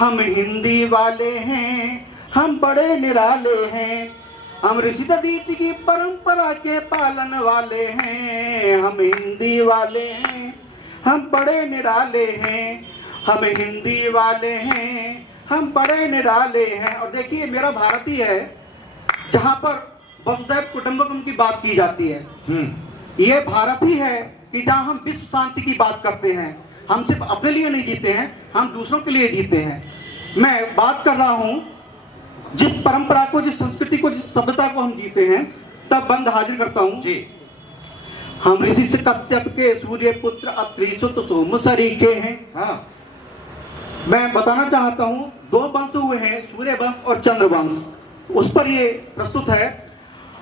हम हिंदी वाले हैं, हम बड़े निराले हैं। हम ऋषि दधीचि की परंपरा के पालन वाले हैं। हम हिंदी वाले हैं, हम बड़े निराले हैं। हम हिंदी वाले हैं, हम बड़े निराले हैं। और देखिए, मेरा भारत ही है जहाँ पर वसुधैव कुटुंबकम की बात की जाती है। ये भारत ही है कि जहाँ हम विश्व शांति की बात करते हैं। हम सिर्फ अपने लिए नहीं जीते हैं, हम दूसरों के लिए जीते हैं। मैं बात कर रहा हूँ जिस परंपरा को, जिस संस्कृति को, जिस सभ्यता को हम जीते हैं, तब बंद हाजिर करता हूँ जी। हम ऋषि से कश्यप के सूर्य पुत्र अत्रि सुत सोम सरीखे हैं। हाँ। मैं बताना चाहता हूँ, दो वंश हुए हैं, सूर्य वंश और चंद्र वंश। उस पर ये प्रस्तुत है।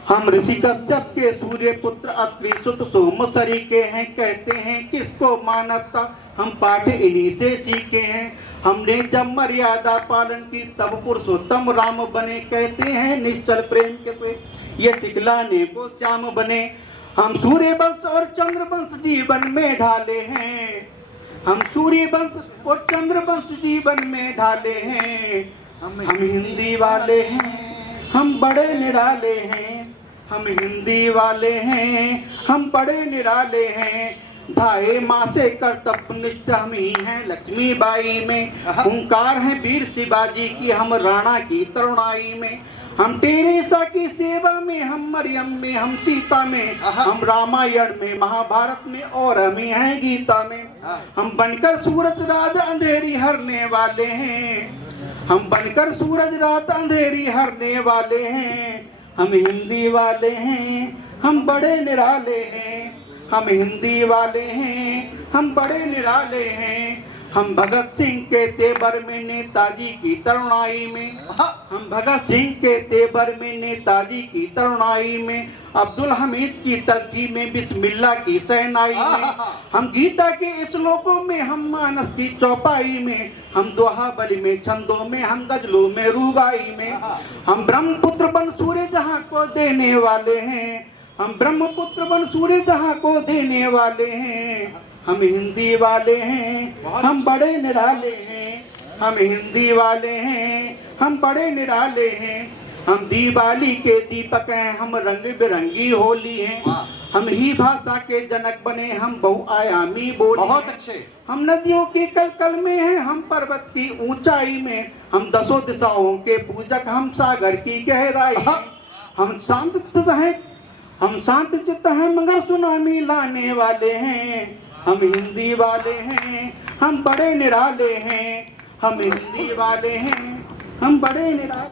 हम ऋषि कश्यप के सूर्य पुत्र अत्रि सुत सोम सरीखे हैं। कहते हैं किसको मानवता, हम पाठ इन्हीं से सीखे हैं। हमने जब मर्यादा पालन की तब पुरुषोत्तम राम बने। कहते हैं निश्चल प्रेम के से ये सिखलाने को श्याम बने। हम सूर्य वंश और चंद्र वंश जीवन में ढाले हैं। हम सूर्य वंश और चंद्र वंश जीवन में ढाले हैं। हम हिंदी वाले हैं, हम बड़े निराले हैं। हम हिंदी वाले हैं, हम बड़े निराले हैं। धाये माँ से कर्तव्य निष्ठ हम ही हैं लक्ष्मीबाई में। हुंकार है वीर शिवाजी की, हम राणा की तरुणाई में। हम टेरेसा की सेवा में, हम मरियम में, हम सीता में। हम रामायण में, महाभारत में और हम ही हैं गीता में। हम बनकर सूरज रात अंधेरी हरने वाले हैं। हम बनकर सूरज रात अंधेरी हरने वाले हैं। हम हिंदी वाले हैं, हम बड़े निराले हैं। हम हिंदी वाले हैं, हम बड़े निराले हैं। हम भगत सिंह के तेवर में, नेताजी की तरुणाई में। हम भगत सिंह के तेवर में, नेताजी की तरुणाई में। अब्दुल हमीद की तलखी में, बिस्मिल्लाह की सहनाई में। हम गीता के श्लोकों में, हम मानस की चौपाई में। हम दोहाबली में, छंदों में, हम गजलों में, रूबाई में। हम ब्रह्मपुत्र बन सूर्य जहाँ को देने वाले हैं। हम ब्रह्मपुत्र बन सूर्य जहाँ को देने वाले हैं। हम हिंदी वाले हैं, हम बड़े निराले हैं। हम हिंदी वाले हैं, हम बड़े निराले हैं। हम दिवाली के दीपक हैं, हम रंग बिरंगी होली हैं। हम ही भाषा के जनक बने, हम बहुआयामी बोली। बहुत अच्छे। हम नदियों की कलकल में हैं, हम पर्वत की ऊंचाई में। हम दसों दिशाओं के पूजक, हम सागर की गहराई। हम शांत चित्त हैं, हम शांत चित्त हैं, मगर सुनामी लाने वाले हैं। हम हिंदी वाले हैं, हम बड़े निराले हैं। हम हिंदी वाले हैं, हम बड़े निराले।